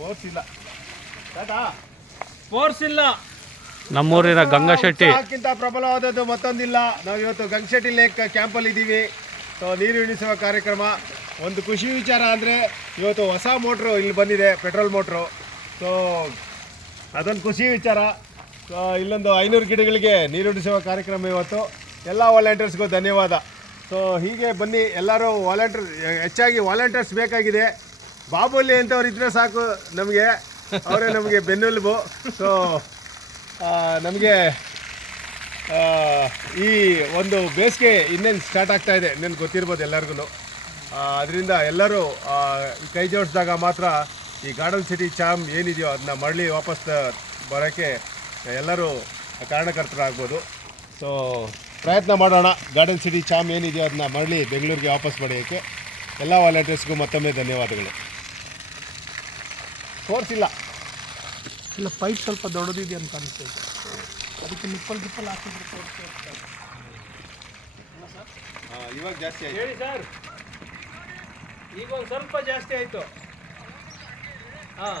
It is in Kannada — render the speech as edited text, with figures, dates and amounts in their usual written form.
ಫೋರ್ಸ್ ಇಲ್ಲ ಟಾಟಾ ಫೋರ್ಸ್ ಇಲ್ಲ. ನಮ್ಮೂರಿನ ಗಂಗಶೆಟ್ಟಿ ಅದಕ್ಕಿಂತ ಪ್ರಬಲವಾದದ್ದು ಮತ್ತೊಂದಿಲ್ಲ. ನಾವು ಇವತ್ತು ಗಂಗಶೆಟ್ಟಿ ಲೇಕ್ ಕ್ಯಾಂಪಲ್ಲಿ ಇದ್ದೀವಿ. ಸೊ ನೀರು ಉಣಿಸುವ ಕಾರ್ಯಕ್ರಮ. ಒಂದು ಖುಷಿ ವಿಚಾರ ಅಂದರೆ ಇವತ್ತು ಹೊಸ ಮೋಟ್ರು ಇಲ್ಲಿ ಬಂದಿದೆ, ಪೆಟ್ರೋಲ್ ಮೋಟ್ರು. ಸೊ ಅದೊಂದು ಖುಷಿ ವಿಚಾರ. ಸೊ ಇಲ್ಲೊಂದು 500 ಗಿಡಗಳಿಗೆ ನೀರುಣಿಸುವ ಕಾರ್ಯಕ್ರಮ ಇವತ್ತು. ಎಲ್ಲ ವಾಲಂಟಿಯರ್ಸ್ಗೂ ಧನ್ಯವಾದ. ಸೊ ಹೀಗೆ ಬನ್ನಿ ಎಲ್ಲರೂ ಹೆಚ್ಚಾಗಿ ವಾಲಂಟಿಯರ್ಸ್ ಬೇಕಾಗಿದೆ. ಬಾಬುಲಿ ಅಂತವ್ರು ಇದ್ದರೆ ಸಾಕು ನಮಗೆ, ಅವರೇ ನಮಗೆ ಬೆನ್ನೆಲುಬು. ಸೊ ನಮಗೆ ಈ ಒಂದು ಬೇಸಿಗೆ ಇನ್ನೇನು ಸ್ಟಾರ್ಟ್ ಆಗ್ತಾ ಇದೆ, ಇನ್ನೇನು ಗೊತ್ತಿರ್ಬೋದು ಎಲ್ಲರಿಗೂ. ಅದರಿಂದ ಎಲ್ಲರೂ ಕೈ ಜೋಡಿಸಿದಾಗ ಮಾತ್ರ ಈ ಗಾರ್ಡನ್ ಸಿಟಿ ಚಾಮ್ ಏನಿದೆಯೋ ಅದನ್ನ ಮರಳಿ ವಾಪಸ್ ಬರೋಕ್ಕೆ ಎಲ್ಲರೂ ಕಾರಣಕರ್ತರಾಗ್ಬೋದು. ಸೊ ಪ್ರಯತ್ನ ಮಾಡೋಣ. ಗಾರ್ಡನ್ ಸಿಟಿ ಚಾಮ್ ಏನಿದೆಯೋ ಅದನ್ನ ಮರಳಿ ಬೆಂಗಳೂರಿಗೆ ವಾಪಸ್ ಪಡೆಯೋಕ್ಕೆ ಎಲ್ಲ ವಾಲಂಟಿಯರ್ಸ್ಗೂ ಮತ್ತೊಮ್ಮೆ ಧನ್ಯವಾದಗಳು. ಫೋರ್ಸ್ ಇಲ್ಲ. ಇಲ್ಲ, ಪೈಪ್ ಸ್ವಲ್ಪ ದೊಡ್ಡದಿದೆ ಅಂತ ಅನಿಸ್ತೈತೆ, ಅದಕ್ಕೆ ನಿಪ್ಪಲ್ ಹಾಕಿದ್ರೆ ಇವಾಗ ಜಾಸ್ತಿ ಆಯ್ತು. ಹೇಳಿ ಸರ್, ಈಗ ಒಂದು ಸ್ವಲ್ಪ ಜಾಸ್ತಿ ಆಯಿತು. ಹಾಂ